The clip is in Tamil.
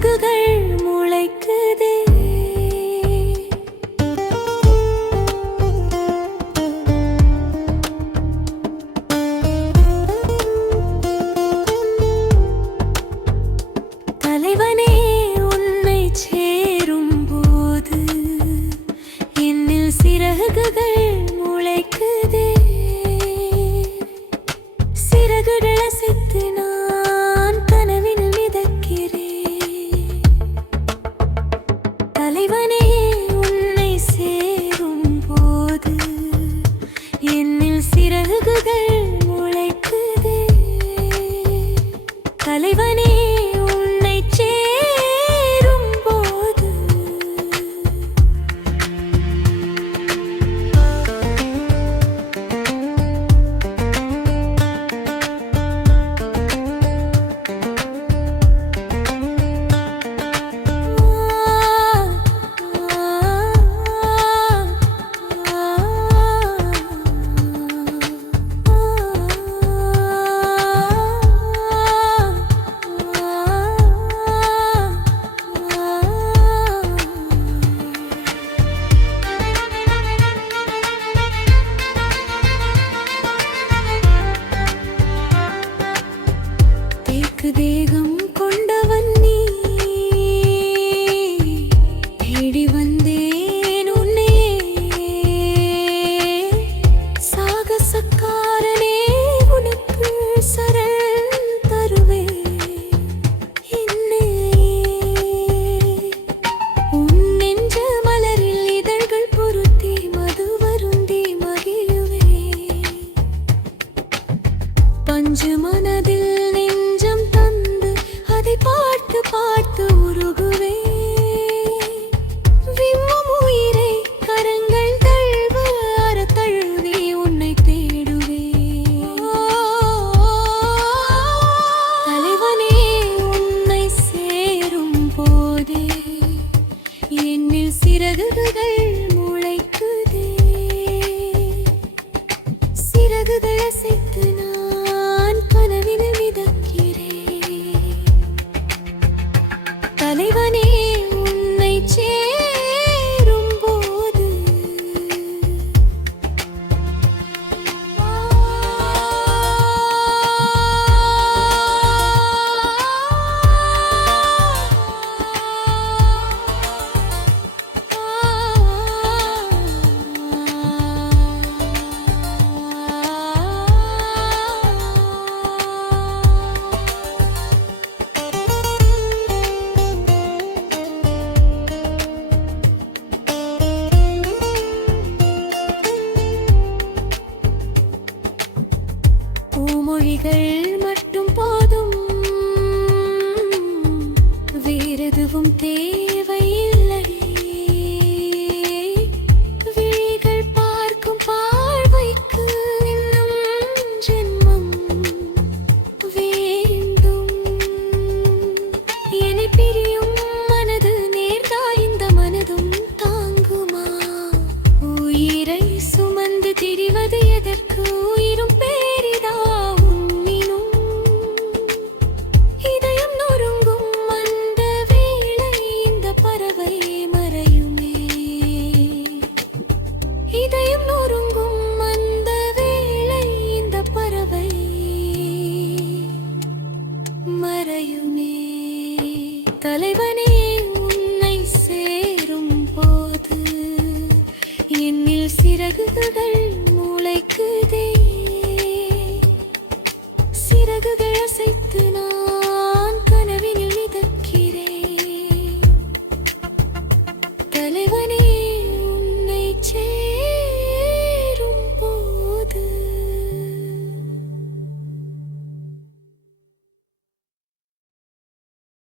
சிறகுகள் முளைக்குதே. தலைவனே உன்னை சேரும் போது என்னில் சிறகுகள் முளைக்குதே. சிறகுகள் அசைத்தினான் நெஞ்சு மனதில் நெஞ்சம் தந்து அதை பார்த்து பார்த்து உருகுவே. விம்மும் உயிரை கரங்கள் தழுவு அற தழுவி உன்னை தேடுவே. தலைவனே உன்னை சேரும் போதே என்னில் சிறகுகள் முளைக்குதே. சிறகுகள் அசைத்து தலைவனே உன்னை சேரும் போது என்னில் சிறகுகள் முளைக்குதே. சிறகுகள் அசைத்து நான்